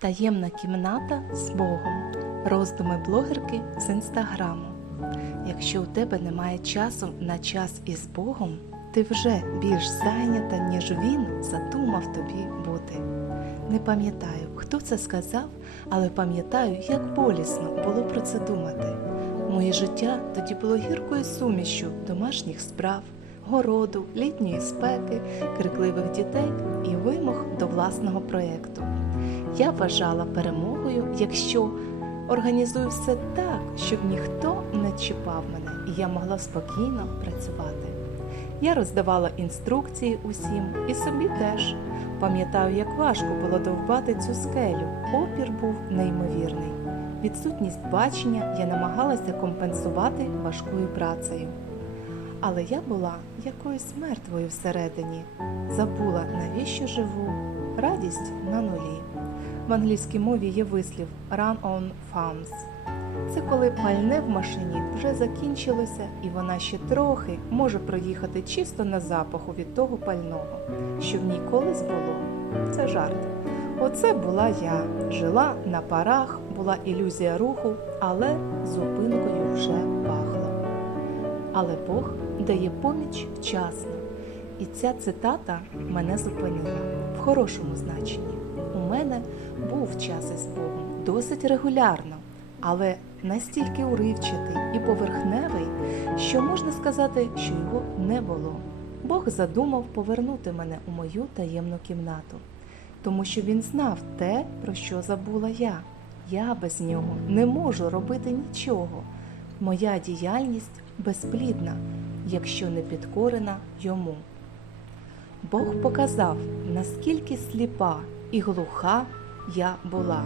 Таємна кімната з Богом. Роздуми блогерки з інстаграму. Якщо у тебе немає часу на час із Богом, ти вже більш зайнята, ніж він задумав тобі бути. Не пам'ятаю, хто це сказав, але пам'ятаю, як болісно було про це думати. Моє життя тоді було гіркою сумішю домашніх справ, городу, літньої спеки, крикливих дітей і вимог до власного проєкту. Я вважала перемогою, якщо організую все так, щоб ніхто не чіпав мене, і я могла спокійно працювати. Я роздавала інструкції усім і собі теж. Пам'ятаю, як важко було довбати цю скелю. Опір був неймовірний. Відсутність бачення я намагалася компенсувати важкою працею. Але я була якоюсь мертвою всередині, забула, навіщо живу, радість на нулі. В англійській мові є вислів run on fumes. Це коли пальне в машині вже закінчилося, і вона ще трохи може проїхати чисто на запаху від того пального, що в ній колись було. Це жарт. Оце була я. Жила на парах, була ілюзія руху, але зупинкою вже пахло. Але Бог дає поміч вчасно. І ця цитата мене зупинила в хорошому значенні. У мене був час із Богом досить регулярно, але настільки уривчатий і поверхневий, що можна сказати, що його не було. Бог задумав повернути мене у мою таємну кімнату, тому що він знав те, про що забула я. Я без нього не можу робити нічого. Моя діяльність безплідна, якщо не підкорена йому. Бог показав, наскільки сліпа і глуха я була.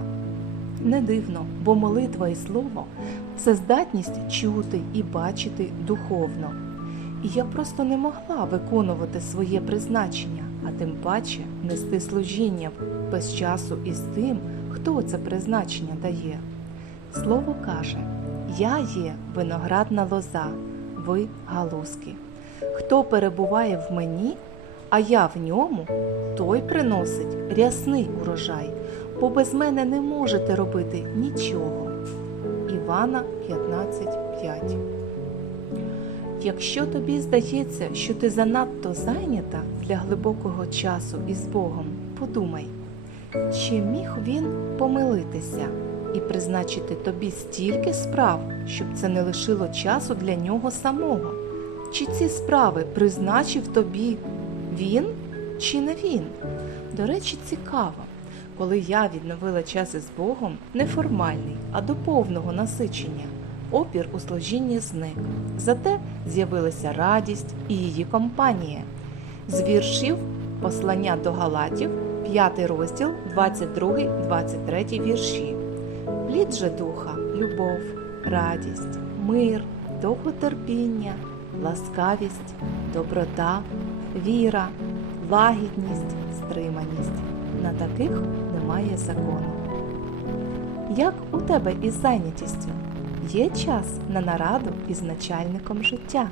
Не дивно, бо молитва і слово це здатність чути і бачити духовно. І я просто не могла виконувати своє призначення, а тим паче нести служіння без часу із тим, хто це призначення дає. Слово каже: Я є виноградна лоза, ви галузки. Хто перебуває в мені, а я в ньому, той приносить рясний урожай, бо без мене не можете робити нічого. Івана 15.5 Якщо тобі здається, що ти занадто зайнята для глибокого часу із Богом, подумай, чи міг він помилитися і призначити тобі стільки справ, щоб це не лишило часу для нього самого? Чи ці справи призначив тобі він чи не він? До речі, цікаво, коли я відновила час із Богом, неформальний, а до повного насичення, опір у служінні зник. Зате з'явилася радість і її компанія. З віршів послання до Галатів, 5 розділ, 22-23 вірші. Плід же духа, любов, радість, мир, довготерпіння, ласкавість, доброта, віра, лагідність, стриманість. На таких немає закону. Як у тебе із зайнятістю? Є час на нараду із начальником життя.